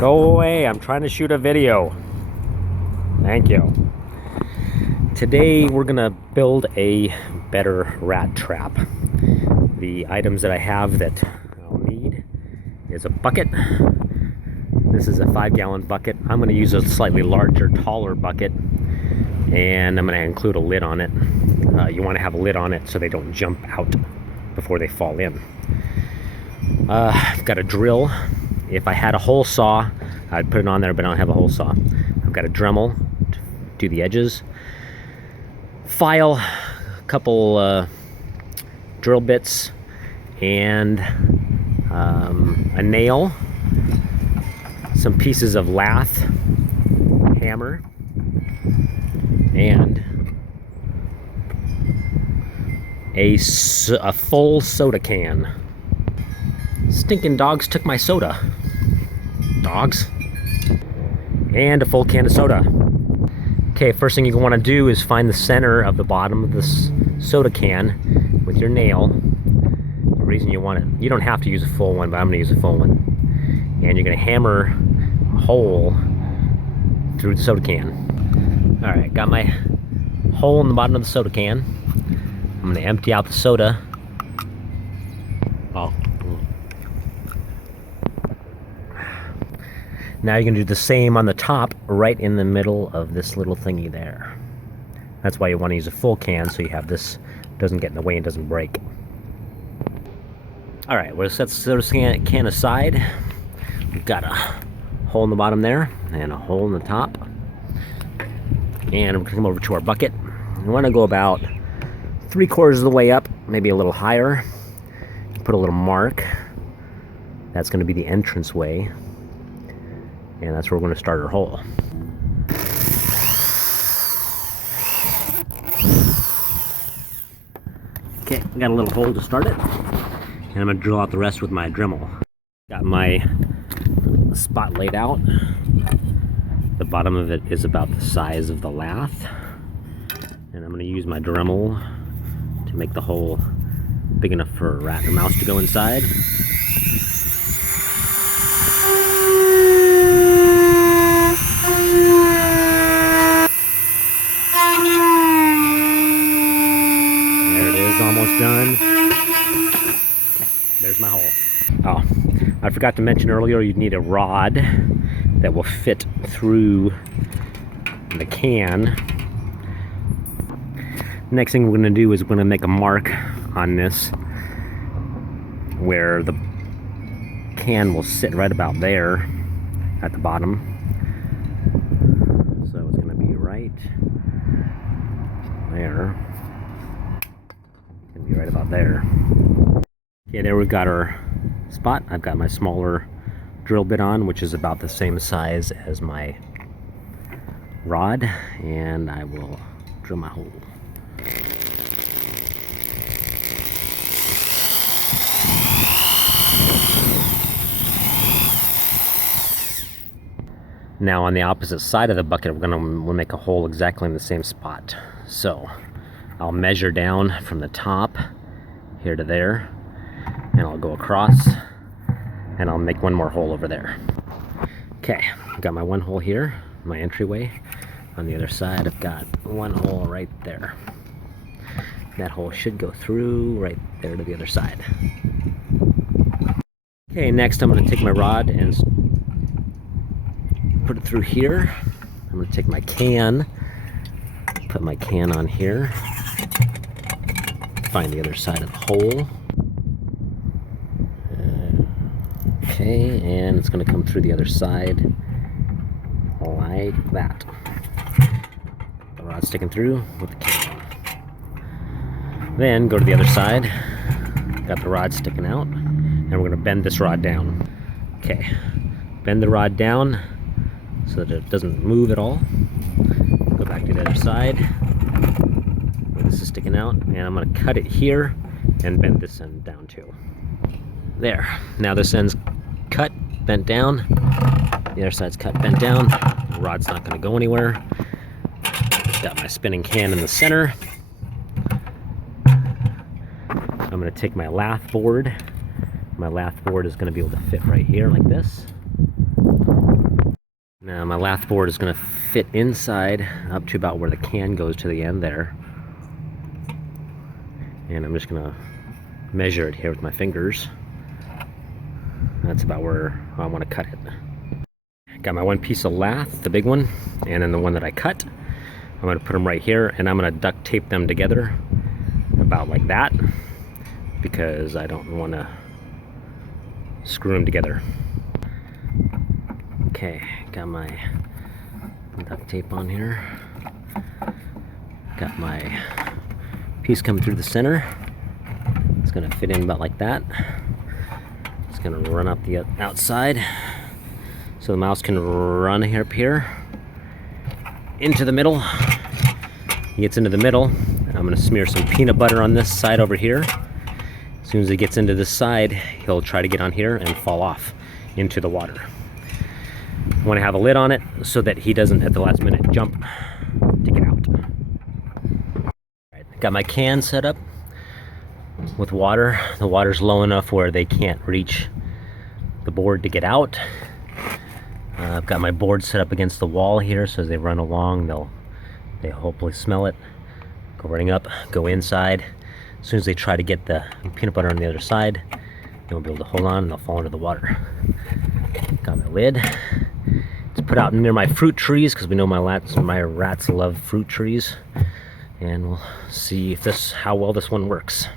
Go away, I'm trying to shoot a video. Thank you. Today we're gonna build a better rat trap. The items that I have that I'll need is a bucket. This is a 5-gallon bucket. I'm gonna use a slightly larger, taller bucket, and I'm gonna include a lid on it. You wanna have a lid on it so they don't jump out before they fall in. I've got a drill. If I had a hole saw, I'd put it on there, but I don't have a hole saw. I've got a Dremel to do the edges. File, a couple drill bits, and a nail, some pieces of lath, hammer, and a full soda can. Stinking dogs took my soda. Dogs. And a full can of soda. Okay, first thing you want to do is find the center of the bottom of this soda can with your nail. The reason you want it, you don't have to use a full one, but I'm going to use a full one. And you're going to hammer a hole through the soda can. Alright, got my hole in the bottom of the soda can. I'm going to empty out the soda. Oh. Now you're going to do the same on the top, right in the middle of this little thingy there. That's why you want to use a full can, so you have this, doesn't get in the way and doesn't break. Alright, we'll set the soda can aside. We've got a hole in the bottom there, and a hole in the top. And we're going to come over to our bucket. We want to go about 3/4 of the way up, maybe a little higher. Put a little mark. That's going to be the entrance way. And that's where we're going to start our hole. Okay, we got a little hole to start it. And I'm going to drill out the rest with my Dremel. Got my spot laid out. The bottom of it is about the size of the lath. And I'm going to use my Dremel to make the hole big enough for a rat or mouse to go inside. Almost done. Okay, there's my hole. Oh, I forgot to mention earlier, you need a rod that will fit through the can. Next thing we're going to do is we're going to make a mark on this where the can will sit right about there at the bottom. So it's going to be right there. Right about there. Okay, there we've got our spot. I've got my smaller drill bit on, which is about the same size as my rod, and I will drill my hole. Now on the opposite side of the bucket, we'll make a hole exactly in the same spot. So I'll measure down from the top here to there, and I'll go across, and I'll make one more hole over there. Okay, I've got my one hole here, my entryway. On the other side, I've got one hole right there. That hole should go through right there to the other side. Okay, next I'm going to take my rod and put it through here. I'm going to take my can, put my can on here. Find the other side of the hole. Okay, and it's going to come through the other side like that. The rod sticking through with the can. Then go to the other side. Got the rod sticking out, and we're going to bend this rod down. Okay, bend the rod down so that it doesn't move at all. Go back to the other side. This is sticking out, and I'm going to cut it here and bend this end down too. There. Now this end's cut, bent down. The other side's cut, bent down. The rod's not going to go anywhere. Got my spinning can in the center. I'm going to take my lath board. My lath board is going to be able to fit right here like this. Now my lath board is going to fit inside up to about where the can goes to the end there. And I'm just going to measure it here with my fingers. That's about where I want to cut it. Got my one piece of lath, the big one, and then the one that I cut. I'm going to put them right here, and I'm going to duct tape them together about like that, because I don't want to screw them together. Okay, got my duct tape on here. Got my piece coming through the center. It's going to fit in about like that. It's going to run up the outside so the mouse can run here up here into the middle. He gets into the middle. I'm going to smear some peanut butter on this side over here. As soon as he gets into this side, he'll try to get on here and fall off into the water. I want to have a lid on it so that he doesn't at the last minute jump to get out. Right, got my can set up with water. The water's low enough where they can't reach the board to get out. I've got my board set up against the wall here, so as they run along, they hopefully smell it, go running up, go inside. As soon as they try to get the peanut butter on the other side, they won't be able to hold on and they'll fall into the water. Got my lid. It's put out near my fruit trees because we know my rats love fruit trees. And we'll see if how well this one works.